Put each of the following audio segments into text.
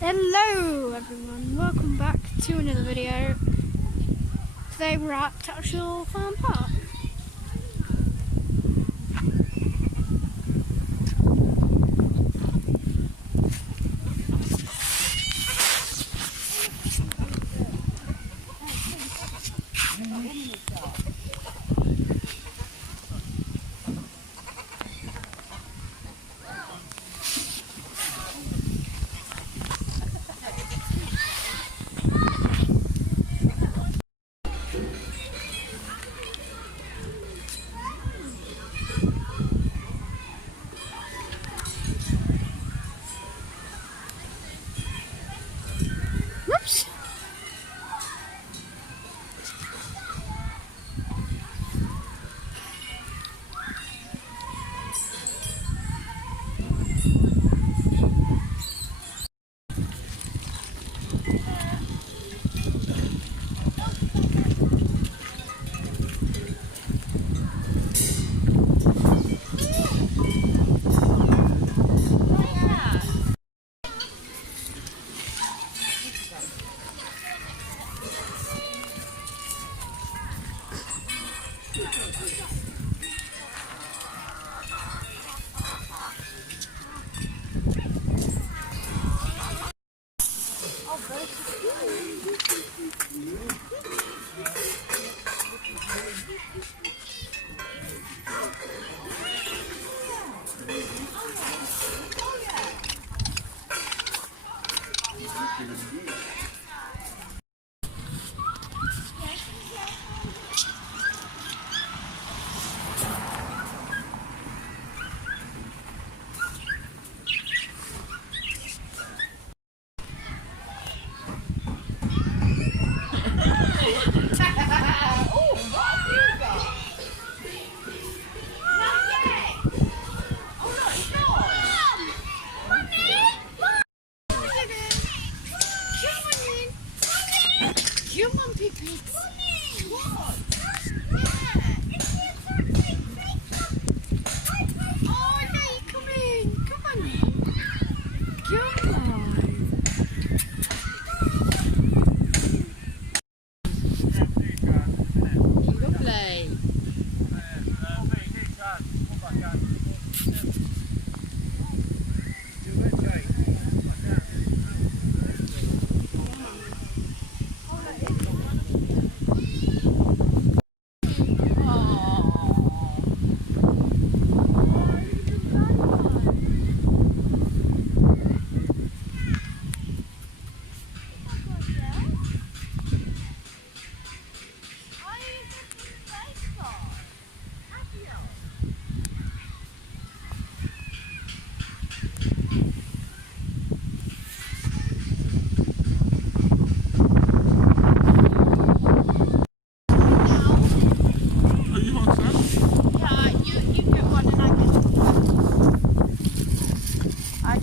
Hello everyone, welcome back to another video. Today we're at Tattershall Farm Park. Whoops! Come on, Piggy. What? Oh, no, you're coming. Come on. Come on. Lovely.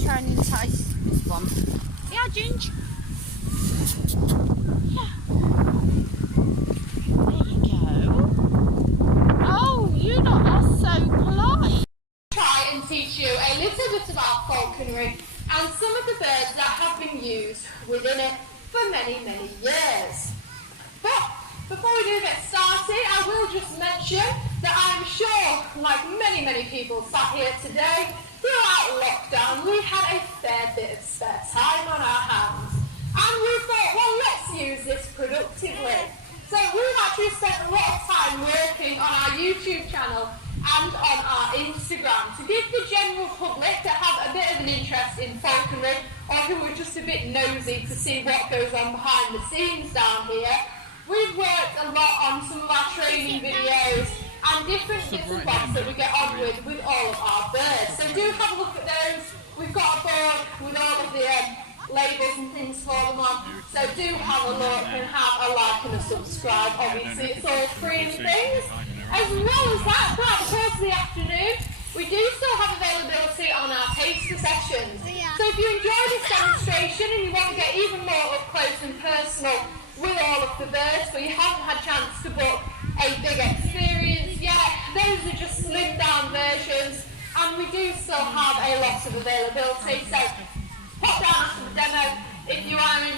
Try and entice this one. Yeah, Ginge. Yeah. There you go. Oh, you lot are so polite. Try and teach you a little bit about falconry and some of the birds that have been used within it for many, many years. But before we do get started, I will just mention that I'm sure, like many, many people sat here today, throughout lockdown, we had a fair bit of spare time on our hands. And we thought, well, let's use this productively. So we've actually spent a lot of time working on our YouTube channel and on our Instagram to give the general public that have a bit of an interest in falconry or who are just a bit nosy to see what goes on behind the scenes down here. We've worked a lot on some of our training videos and different bits and bobs that we get on with all of our birds. So do have a look at those. We've got a board with all of the labels and things for them on. So do have a look and have a like and a subscribe. Obviously it's all free and things. As well as that, throughout the course of the afternoon, we do still have availability on our taster sessions. So if you enjoy this demonstration and you want to get even more up close and personal with all of the birds, but you haven't had a chance to book a big experience yet, those are just slimmed down versions, and we do still have a lot of availability. So pop down after the demo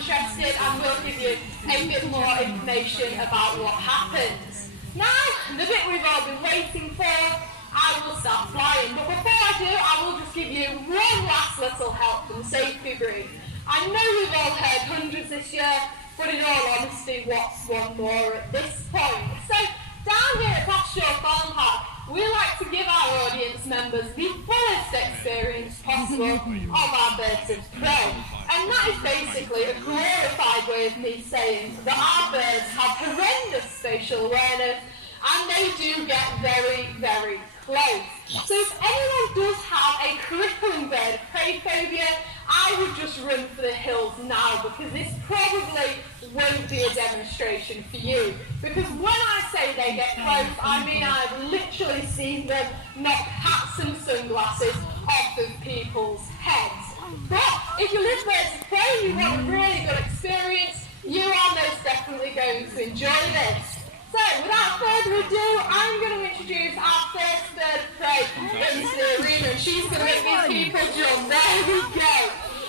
interested, and we'll give you a bit more information about what happens. Now, the bit we've all been waiting for, I will start flying. But before I do, I will just give you one last little help and safety brief. I know we've all heard hundreds this year, but in all honesty, what's one more at this point? So, down here at Tattershall Farm Park, we like to give our audience members the fullest experience possible of our birds of prey. And that is basically a glorified way of me saying that our birds have horrendous spatial awareness, and they do get very, very close. So if anyone does have a crippling bird of prey phobia, I would just run for the hills now, because this probably won't be a demonstration for you. Because when I say they get close, I mean I've literally seen them knock hats and sunglasses off of people's heads. But if you live birds of prey, you want a really good experience, you are most definitely going to enjoy this. So, without further ado, I'm going to introduce our first bird of prey into the arena, and she's going to make these people jump. There we go.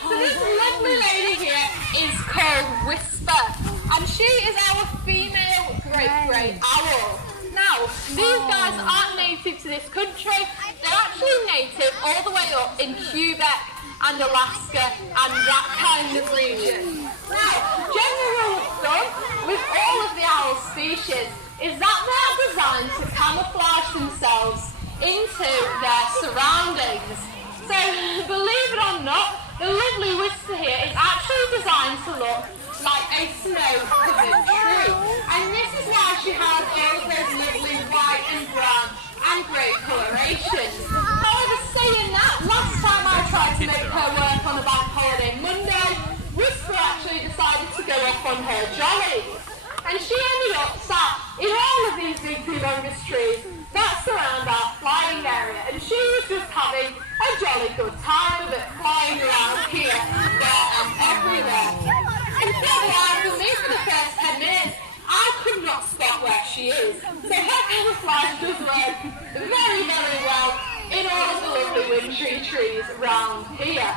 So this lovely lady here is called Whisper, and she is our female great owl. Now, these guys aren't native to this country, they're actually native all the way up in Quebec and Alaska and that kind of region. Now, general rule of thumb with all of the owl species is that they're designed to camouflage themselves into their surroundings. So, believe it or not, the lovely Whisper here is actually designed to look like a snow-covered tree. And this is why she has all of those lovely white and brown and grey colorations. However, saying that, last time I tried to make her work on a bank holiday Monday, Whisper actually decided to go off on her jolly. And she ended up sat in all of these big humongous trees that surround our flying area. And she was just having a jolly good time of it, flying around here, there and everywhere. And so for me, for the first 10 minutes, I could not spot where she is. So her camouflage does work very, very well in all of the lovely wintry trees around here,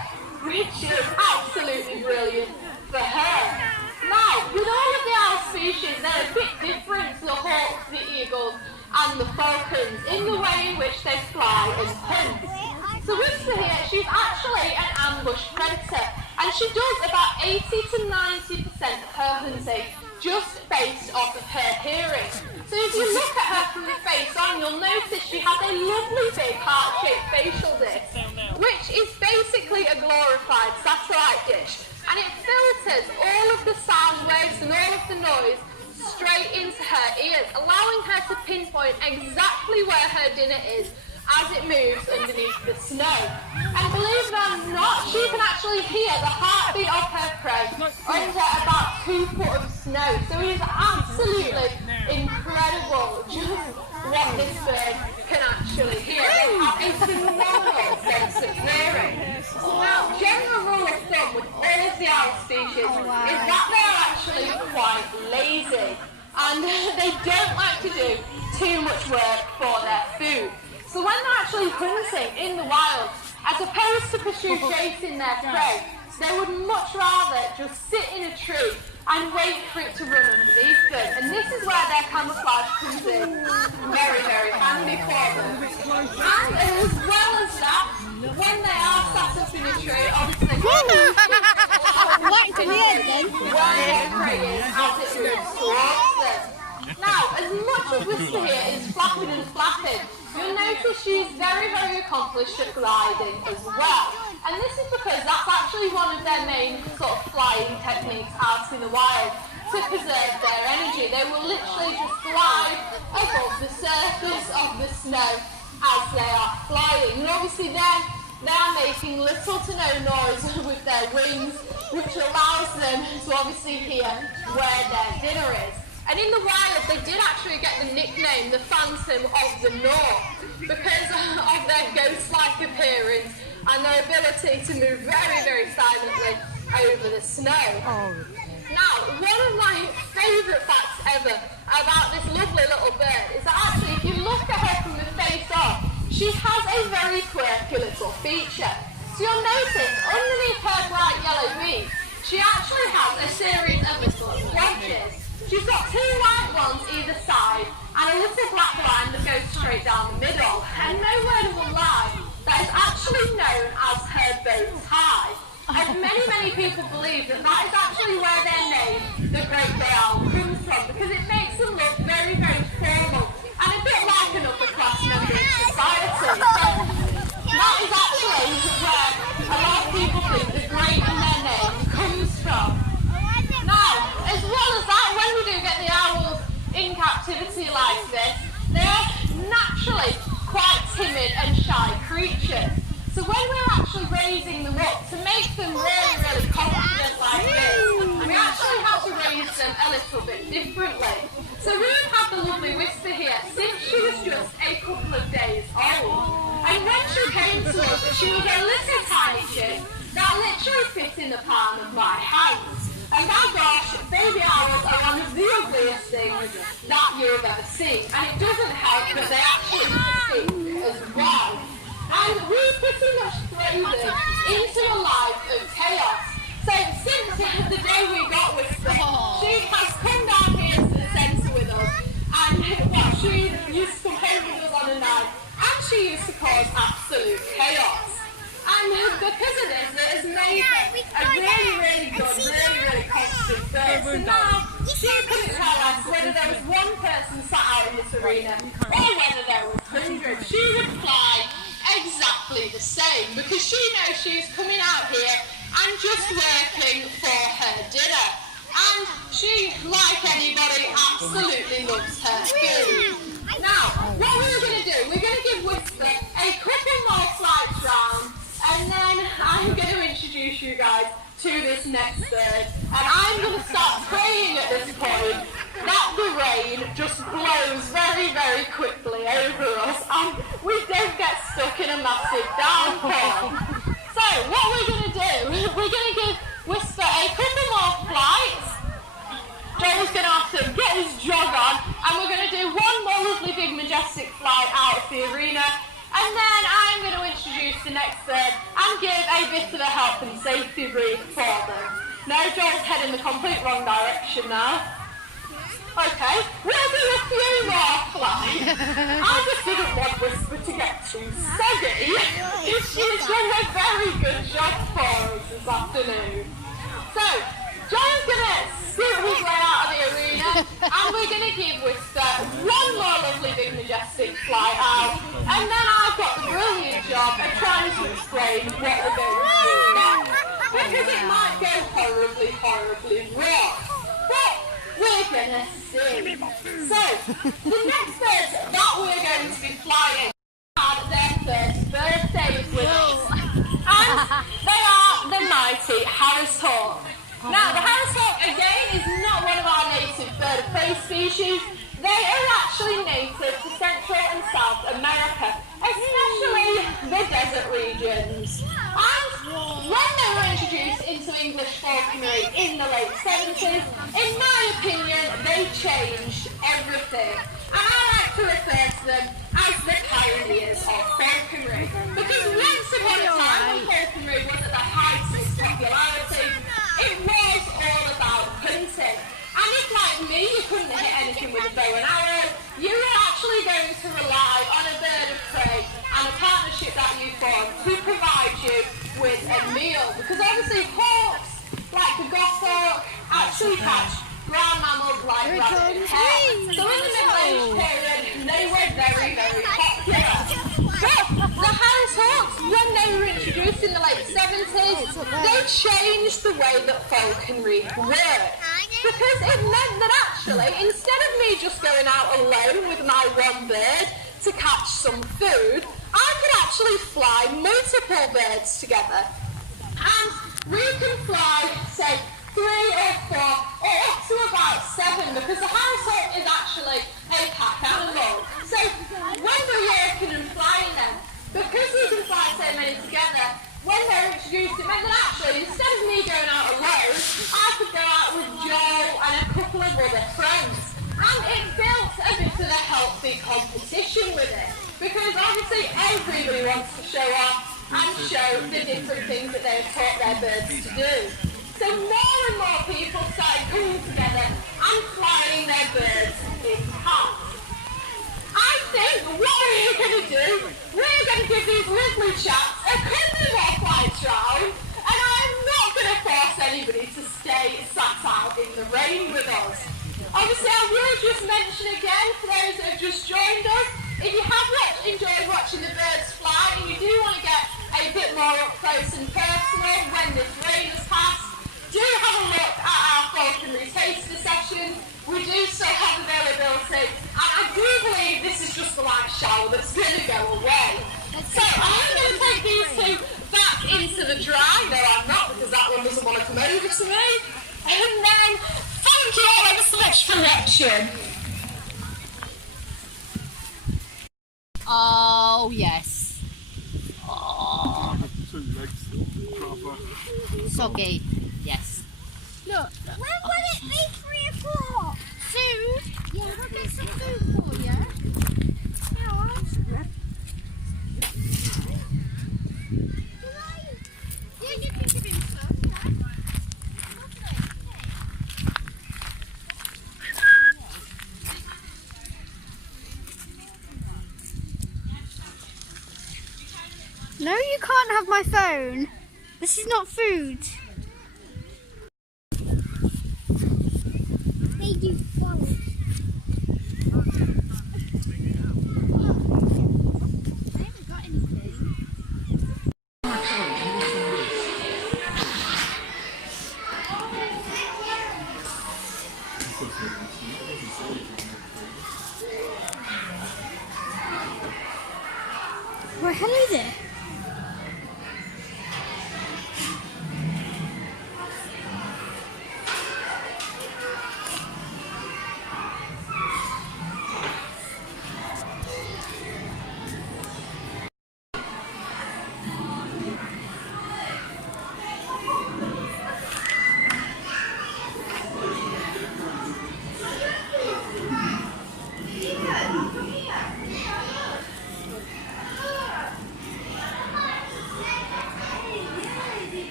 which is absolutely brilliant for her. Now, with all of the owl species, they're a bit different to the hawks, the eagles, and the falcons in the way in which they fly and hunt. So Whisper here, she's actually an ambush predator, and she does about 80 to 90% of her hunting just based off of her hearing. So if you look at her from the face on, you'll notice she has a lovely big heart-shaped facial disc, which is basically a glorified satellite dish, and it filters all of the sound waves and all of the noise straight into her ears, allowing her to pinpoint exactly where her dinner is as it moves underneath the snow. And believe it or not, she can actually hear the heartbeat of her prey under about 2 foot of snow. So it is absolutely incredible just what this bird can actually hear. They have a phenomenal sense of hearing. Now, general rule of thumb with all of the owl species is that they are actually quite lazy, and they don't like to do too much work for their food. So when they're actually hunting in the wild, as opposed to chasing their prey, they would much rather just sit in a tree and wait for it to run underneath them. And this is where their camouflage comes in very, very handy for them. And as well as that, when they are sat up in a tree, obviously where their prey is as it moves towards them. Now, as much as Whisper here is flapping and flapping, you'll notice she's very, very accomplished at gliding as well. And this is because that's actually one of their main sort of flying techniques out in the wild to preserve their energy. They will literally just glide above the surface of the snow as they are flying. And obviously they're making little to no noise with their wings, which allows them to obviously hear where their dinner is. And in the wild, they did actually get the nickname the Phantom of the North because of their ghost-like appearance and their ability to move very, very silently over the snow. Now, one of my favourite facts ever about this lovely little bird is that actually, if you look at her from the face up, she has a very quirky little feature. So you'll notice, underneath her bright yellow beak, she actually has a a series of little splotches. She's got two white ones either side and a little black line that goes straight down the middle. And no word of a lie, that is actually known as her bow tie. And many people believe that that is actually where their name, the Great Grey Owl, comes from, because it makes them look very formal and a bit like an upper class member of society. So that is actually where a lot of people think the great in their name comes from. Now, as well as that, when we do get the owls in captivity like this, they are naturally quite timid and shy creatures. So when we're actually raising them up to make them really confident like this, we actually have to raise them a little bit differently. So Ryannn had the lovely Whisper here since she was just a couple of days old. And when she came to us, she was a little tiny chick that literally fit in the palm of my hand. And my gosh, baby owls are one of the ugliest things that you've ever seen. And it doesn't help that they actually stink as well. And we pretty much throw them into a life of chaos. So since the day we got Whisper, she has come down here to the centre with us. And well, she used to come home with us on a night. And she used to cause absolute chaos. And because of this, it has made her a really good, really constant bird. So now, she couldn't tell us whether there was one person sat out in this arena or whether there was hundreds. She would fly exactly the same because she knows she's coming out here and just working for her dinner. And she, like anybody, absolutely loves her food. Now, what we're going to do, we're going to give Whisper a couple more flights round, and then I'm going to introduce you guys to this next bird. And I'm going to start praying at this point that the rain just blows very quickly over us and we don't get stuck in a massive downpour. So what we're going to do, we're going to give Whisper a couple more flights. Joel's going to have to get his jog on, and we're going to do one more lovely big majestic flight out of the arena, and then I'm going to introduce the next bird and give a bit of a health and safety brief for them. Now Joel's heading the complete wrong direction now. Okay, we'll do a few more flights. I just didn't want Whisper to get too soggy. She's done a very good job for us this afternoon. So, John's going to scoot his way out of the arena, and we're going to give Whisper one more lovely big majestic flight out, and then I've got the brilliant job of trying to explain what we're going to do next, because it might go horribly wrong. But we're going to see. So, the next birds that we're going to be flying had their first birthdays with us, and they are the mighty Harris Hawk. Now, the Harris Hawk, again, is not one of our native bird of prey species. They are actually native to Central and South America, especially the desert regions. And when they were introduced into English falconry in the late 70s, in my opinion, they changed everything. And I like to refer to them as the pioneers of falconry. Because once upon a time, when falconry was at the height of its popularity, it was all about hunting. And if, like me, you couldn't hit anything with a bow and arrow, you were actually going to rely on a bird of prey and a partnership that you formed to provide you with a meal. Because obviously hawks, like the goshawk, actually catch ground mammals like rabbit and hare. So in the Middle Age period, they were very popular. But the Harris Hawks, when they were introduced in the late 70s, they changed the way that falconry worked. Because it meant that actually, instead of me just going out alone with my one bird to catch some food, I could actually fly multiple birds together. And we can fly, say, 3 or 4, or up to about 7, because the Harris Hawk is actually a pack animal. So when we're working and flying them, because we can fly so many together, when they're introduced, it meant that actually, instead of me going out alone, I could go out with Joel and a couple of other friends. And it built a bit of a healthy competition with it. Because obviously everybody wants to show off and show the different things that they have taught their birds to do. So more and more people started coming together and flying their birds in half. I think what we're going to do, we're going to give these lovely chaps a couple more flights round, and I'm not going to force anybody to stay sat out in the rain with us. Obviously, I will just mention again, for those that have just joined us, if you have enjoyed watching the birds fly and you do want to get a bit more up close and personal when this rain has passed, do have a look at our falconry taster session. We do still have availability, and I do believe this is just the light shower that's going to go away. So I'm going to take these two back into the dry. No, I'm not, because that one doesn't want to come over to me. And then, thank you all ever so much for watching. Oh, yes. Oh. Two legs, proper. Soggy. Yes. Look. When will it be 3 o'clock? Food? Yeah, we'll get some food for you. Yeah. Yeah, you can give him some. No, you can't have my phone. This is not food. They do flowers. I haven't got anything. Well, hello there.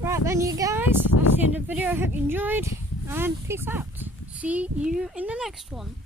Right then, you guys, that's the end of the video. I hope you enjoyed, and peace out. See you in the next one.